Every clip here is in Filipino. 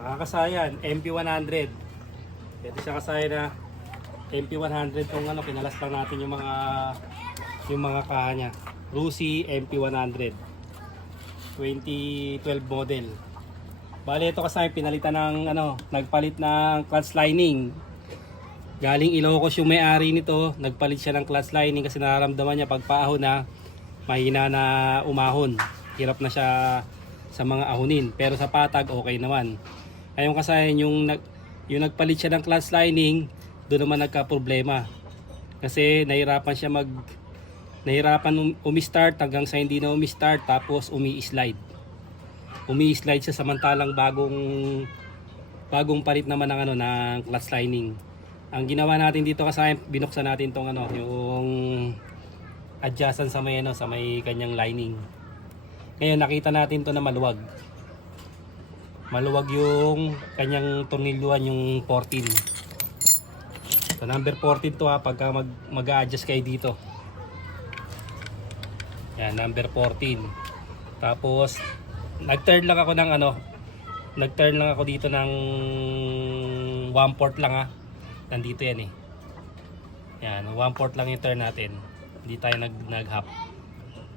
Mga kasayan, MP100. Ito siya kasaya na MP100 tong ano, kinalas lang natin yung mga kaha niya. Rusi MP100 2012 model. Bali ito kasaya pinalitan ng ano, nagpalit ng clutch lining. Galing Ilocos yung may-ari nito, nagpalit siya ng clutch lining kasi nararamdaman niya pag paahon na mahina na umahon. Hirap na siya sa mga ahonin, pero sa patag okay naman. Ngayon kasi yung nagpalit siya ng clutch lining, doon naman nagka-problema. Kasi nahirapan umi-start hanggang sa hindi na umi-start, tapos umi-slide. Umi-slide siya samantalang bagong palit naman ng ano ng clutch lining. Ang ginawa natin dito kasi binuksan natin tong ano, yung adjustan sa may ano, sa may kanyang lining. Ngayon nakita natin to na maluwag. Maluwag yung kanyang tornilyuhan, yung 14. So number 14 to ha, pagka mag-a-adjust kayo dito. Yan, number 14. Tapos nag-turn lang ako ng ano, nag-turn lang ako dito ng 1/4 lang ha. Nandito yan eh. Yan, 1/4 lang yung turn natin. Hindi tayo nag-half.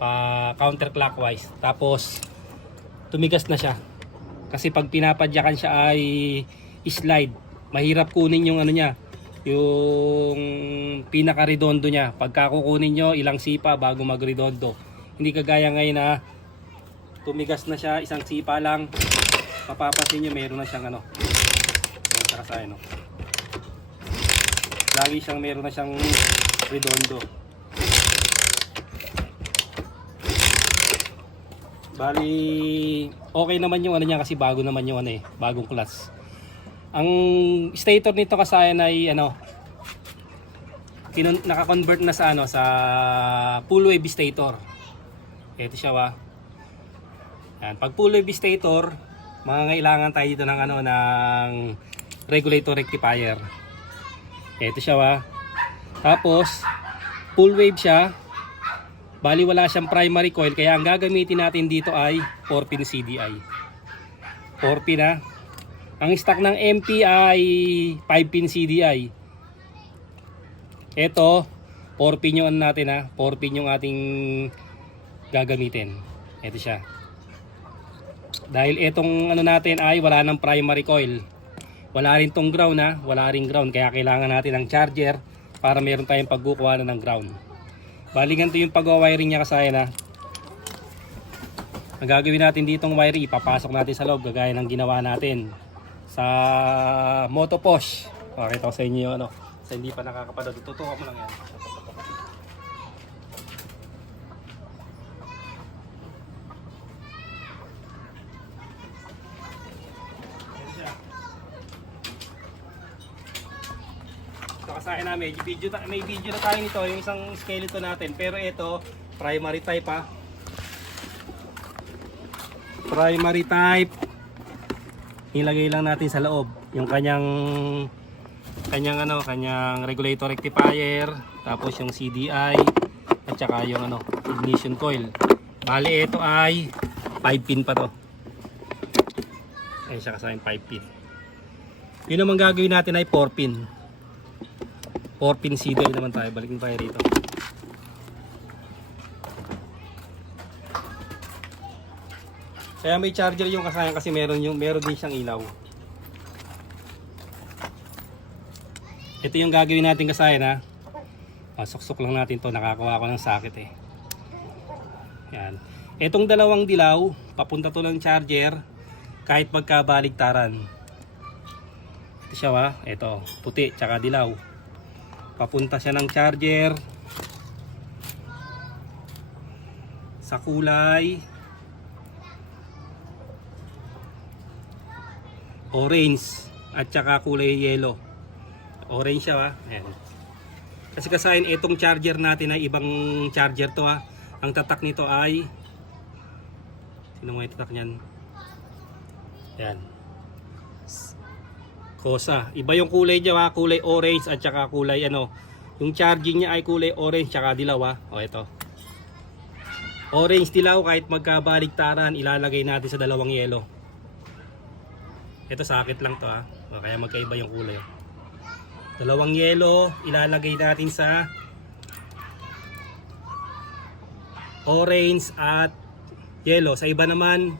Pa counterclockwise. Tapos tumigas na siya. Kasi pag pinapadyakan siya ay slide. Mahirap kunin yung ano niya, yung pinaka-redondo niya. Pagka kukunin nyo, ilang sipa bago mag-redondo. Hindi kagaya ngayon na tumigas na siya, isang sipa lang. Mapapansin nyo, meron na siyang ano. No? Lagi siyang meron na siyang redondo. Bali, okay naman yung ano niya kasi bago naman yung ano eh, bagong clutch. Ang stator nito kasayan ay ano, naka-convert na sa ano, sa full wave stator. Ito siya wa. Yan, pag full wave stator, mangangailangan tayo dito ng ano, ng regulator rectifier. Ito siya wa. Tapos full wave siya. Bali wala siyang primary coil, kaya ang gagamitin natin dito ay 4-pin CDI. 4-pin ha. Ang stock ng MP ay 5-pin CDI. Ito 4-pin yung ano natin ha. 4-pin yung ating gagamitin. Ito siya. Dahil itong ano natin ay wala ng primary coil. Wala rin tong ground ha. Wala rin ground, kaya kailangan natin ng charger para meron tayong pagkukuha ng ground. Bali ganito yung pag-wiring niya kasaya na. Ang gagawin natin ditong wiring, ipapasok natin sa loob gagaya ng ginawa natin sa Motoposh. Pakita ko sa inyo yung ano, sa hindi pa nakakapanood. Tutukan mo lang yan. Kasaya na may video na tayo nito, yung isang skeleton natin, pero ito primary type ha. Primary type. Nilagay lang natin sa loob yung kanyang regulator rectifier, tapos yung CDI at saka yung ano, ignition coil. Bali ito ay 5-pin pa to. Ayun siya kasayang 5-pin. Yun naman gagawin natin ay 4-pin. 4-pin CDI naman tayo. Balikin tayo rito. Kaya may charger yung kasayan kasi meron din siyang ilaw. Ito yung gagawin natin kasayan ha. Suksok lang natin to. Nakakuha ako ng sakit eh. Yan. Itong dalawang dilaw, papunta to ng charger kahit magkabaligtaran. Ito siya ha. Ito, puti tsaka dilaw. Papunta siya ng charger sa kulay orange at saka kulay yellow. Orange siya ha. Ayan. Kasi kasayin itong charger natin ay ibang charger to ha. Ang tatak nito ay, sino mo yung tatak niyan? Ayan, Kosa. Iba yung kulay niya ha, kulay orange at saka kulay ano. Yung charging niya ay kulay orange tsaka dilaw ha. O ito. Orange dilaw, kahit magkabaligtaran ilalagay natin sa dalawang yellow. Ito sakit lang to kaya magkaiba yung kulay. Dalawang yellow ilalagay natin sa orange at yellow. Sa iba naman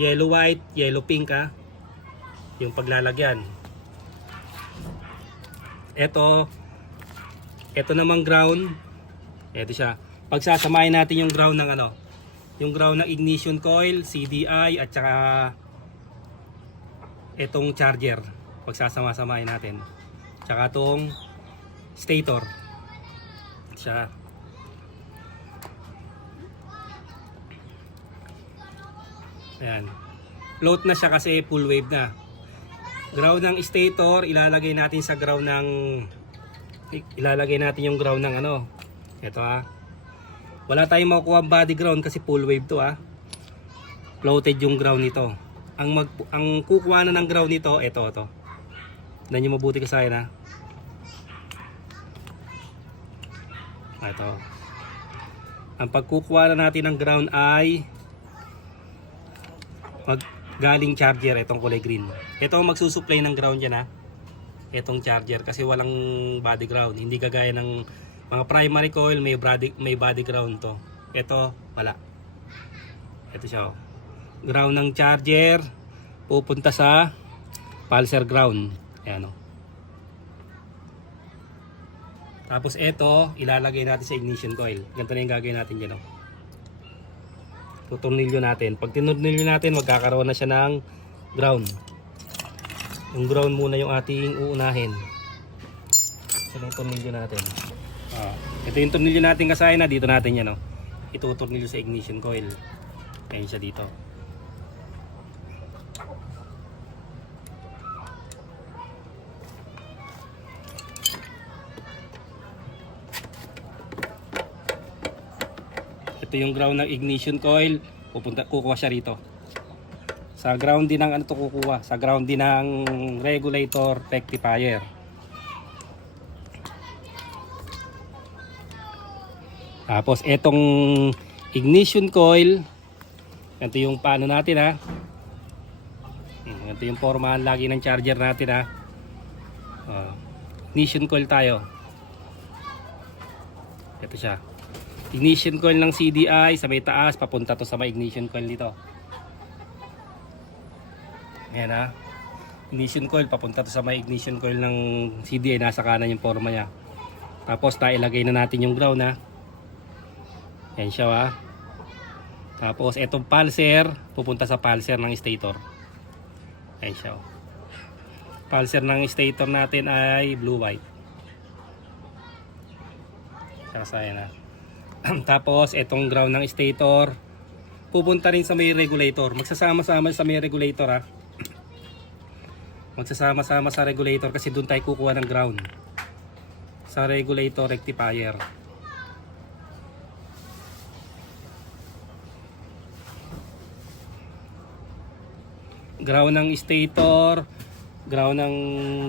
yellow white, yellow pink yung paglalagyan. Ito namang ground. Ito siya. Pagsasamahin natin yung ground ng yung ground ng ignition coil, CDI at saka itong charger. Pagsasama-samahin natin. Tsaka itong stator. Siya. Ayan. Float na siya kasi full wave na. Ground ng stator, ilalagay natin sa ground ng yung ground ng ito wala tayong makukuha ang body ground kasi full wave to floated yung ground nito. Ang kukuha na ng ground nito, ito. Tignan nyo mabuti ka sa akin ito. Ang pagkukuha na natin ng ground ay galing charger, itong kulay green. Ito ang magsusupply ng ground yan itong charger kasi walang body ground. Hindi kagaya ng mga primary coil, may body ground to. Ito wala. Ito siya ground ng charger pupunta sa pulsar ground. Ayan Tapos ito ilalagay natin sa ignition coil. Ganito na yung gagawin natin dyan Tutornilyo natin. Pag tinurnilyo natin, magkakaroon na siya ng ground. Yung ground muna yung ating uunahin. Ito yung tornilyo natin. Ito yung tornilyo natin kasaya na. Dito natin yan. Itutornilyo sa ignition coil. Ayan siya dito. Ito yung ground ng ignition coil, kukuha siya rito. Sa ground din ng kukuha, sa ground din ng regulator rectifier. Tapos etong ignition coil, ito yung paano natin ito yung pormahan lagi ng charger natin ignition coil tayo. Ito siya. Ignition coil ng CDI sa may taas, papunta to sa may ignition coil dito. Ayan ignition coil, papunta to sa may ignition coil ng CDI, nasa kanan yung forma niya. Tapos ilagay na natin yung ground Ayan siya Tapos etong pulsar, pupunta sa pulsar ng stator. Ayan siya Pulsar ng stator natin ay blue white. Sasaya Tapos etong ground ng stator pupunta rin sa may regulator. Magsasama-sama sa may regulator Magsasama-sama sa regulator kasi doon tayo kukuha ng ground. Sa regulator rectifier. Ground ng stator, ground ng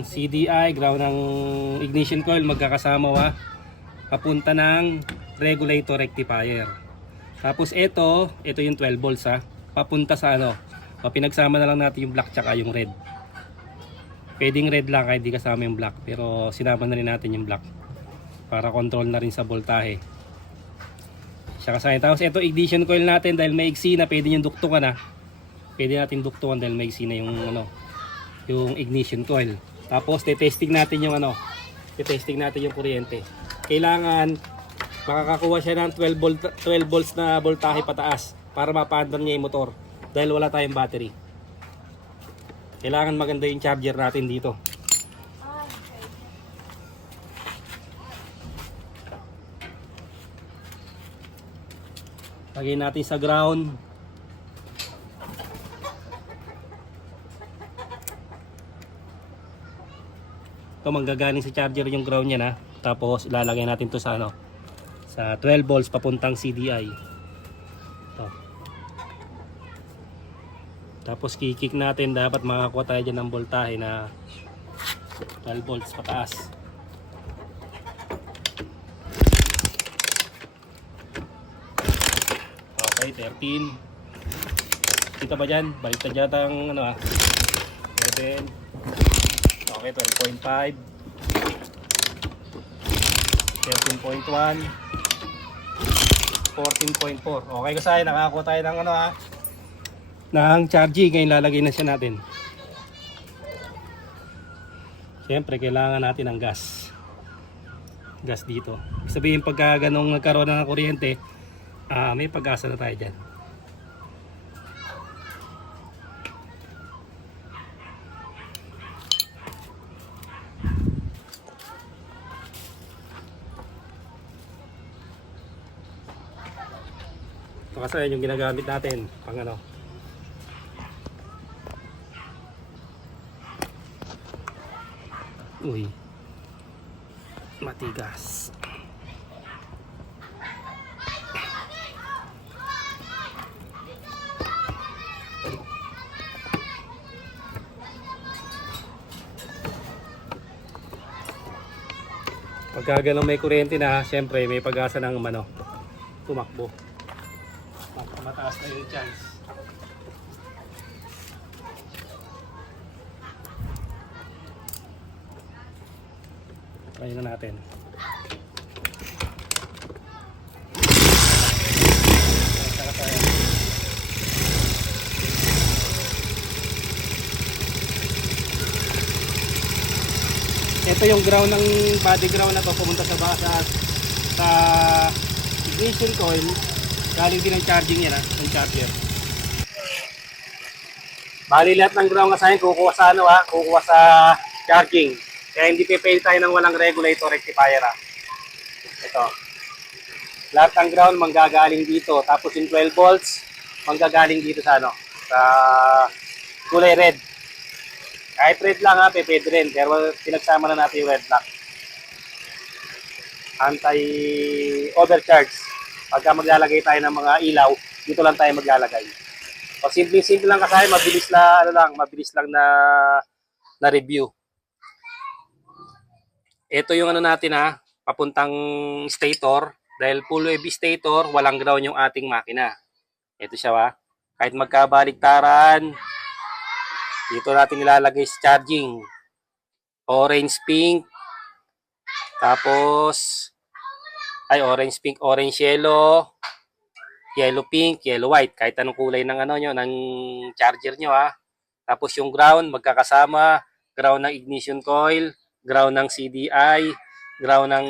CDI, ground ng ignition coil magkakasama papunta ng regulator rectifier. Tapos ito yung 12 volts papunta sa pinagsama na lang natin yung black tsaka yung red. Pwedeng red lang kahit di kasama yung black, pero sinama na rin natin yung black para control na rin sa voltahe. Siya kasaya. Tapos ito ignition coil natin dahil may maiksi na, pwede yung duktungan Pwede natin duktungan dahil may maiksi na yung ignition coil. Tapos testing natin yung testing natin yung kuryente. Kailangan makakakuha siya ng 12 volts na voltahe pataas para mapaandar niya yung motor dahil wala tayong battery. Kailangan maganda yung charger natin dito. Lagay natin sa ground. Ito manggagaling sa charger yung ground niya Tapos ilalagay natin to sa sa 12 volts papuntang CDI. Ito. Tapos kikik natin, dapat makakuha tayo dyan ng voltahe na 12 volts pataas. Okay, 13. Kita ba dyan? Baliktad yata ang 11. Okay, 12.5. 13.1. 14.4. Okay kasi nakakuha tayo ng ano ha. Ng charging. Ngayon lalagay na siya natin. Siyempre kailangan natin ng gas. Gas dito. Sabihin pagka ganong nagkaroon na ng kuryente, may pag-asa na tayo dyan. Ito kasi yung ginagamit natin pang ano. Uy, matigas. Pagka ganun may kuryente na, syempre may pag-asa ng ano, tumakbo. Mataas na yung chance. Try na natin. Ito yung ground ng body ground na to, pumunta sa sa ignition coil. Galing din ang charging yan, ng charger. Bali lahat ng ground kasi kukuha sa ano kukuha sa charging. Kaya hindi pipili tayo ng walang regulator rectifier Ito. Lahat ng ground manggagaling dito. Tapos yung 12 volts manggagaling dito sa ano, sa kulay red. Kahit red lang pwede rin. Pero pinagsama na natin yung red black. Anti-overcharge. Pagka maglalagay tayo ng mga ilaw, dito lang tayo maglalagay. O simple lang kasi mabilis lang na review. Ito yung ano natin papuntang stator. Dahil full wave stator, walang ground yung ating makina. Ito siya kahit magkabaligtaran, dito natin nilalagay sa charging. Orange pink. Tapos orange pink, orange yellow, yellow pink, yellow white. Kahit anong kulay ng ano nyo, ng charger nyo Tapos yung ground magkakasama, ground ng ignition coil, ground ng CDI, ground ng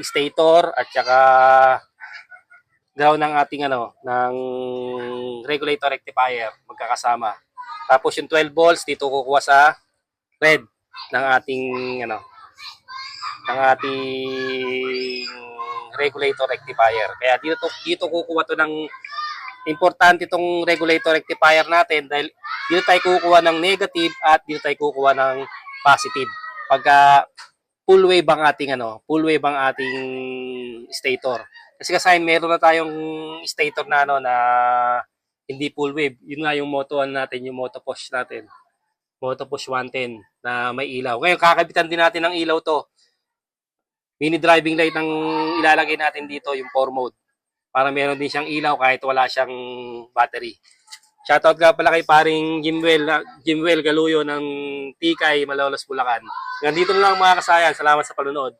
stator at saka ground ng ating ng regulator rectifier magkakasama. Tapos yung 12 volts dito kukuha sa red ng ating ng ating regulator rectifier. Kaya dito kukuha to ng importante itong regulator rectifier natin dahil dito tayo kukuha ng negative at dito tayo kukuha ng positive. Pagka full wave ang ating stator. Kasi meron na tayong stator na na hindi full wave. Yun nga yung moto natin, yung moto push natin. Moto push 110 na may ilaw. Ngayon kakabitan din natin ng ilaw to. Mini driving light ang ilalagay natin dito, yung 4 mode. Para meron din siyang ilaw kahit wala siyang battery. Shoutout nga pala kay paring Jimwell Galuyo ng Tikay, Malolos, Bulacan. Nandito na lang mga kasayan. Salamat sa panonood.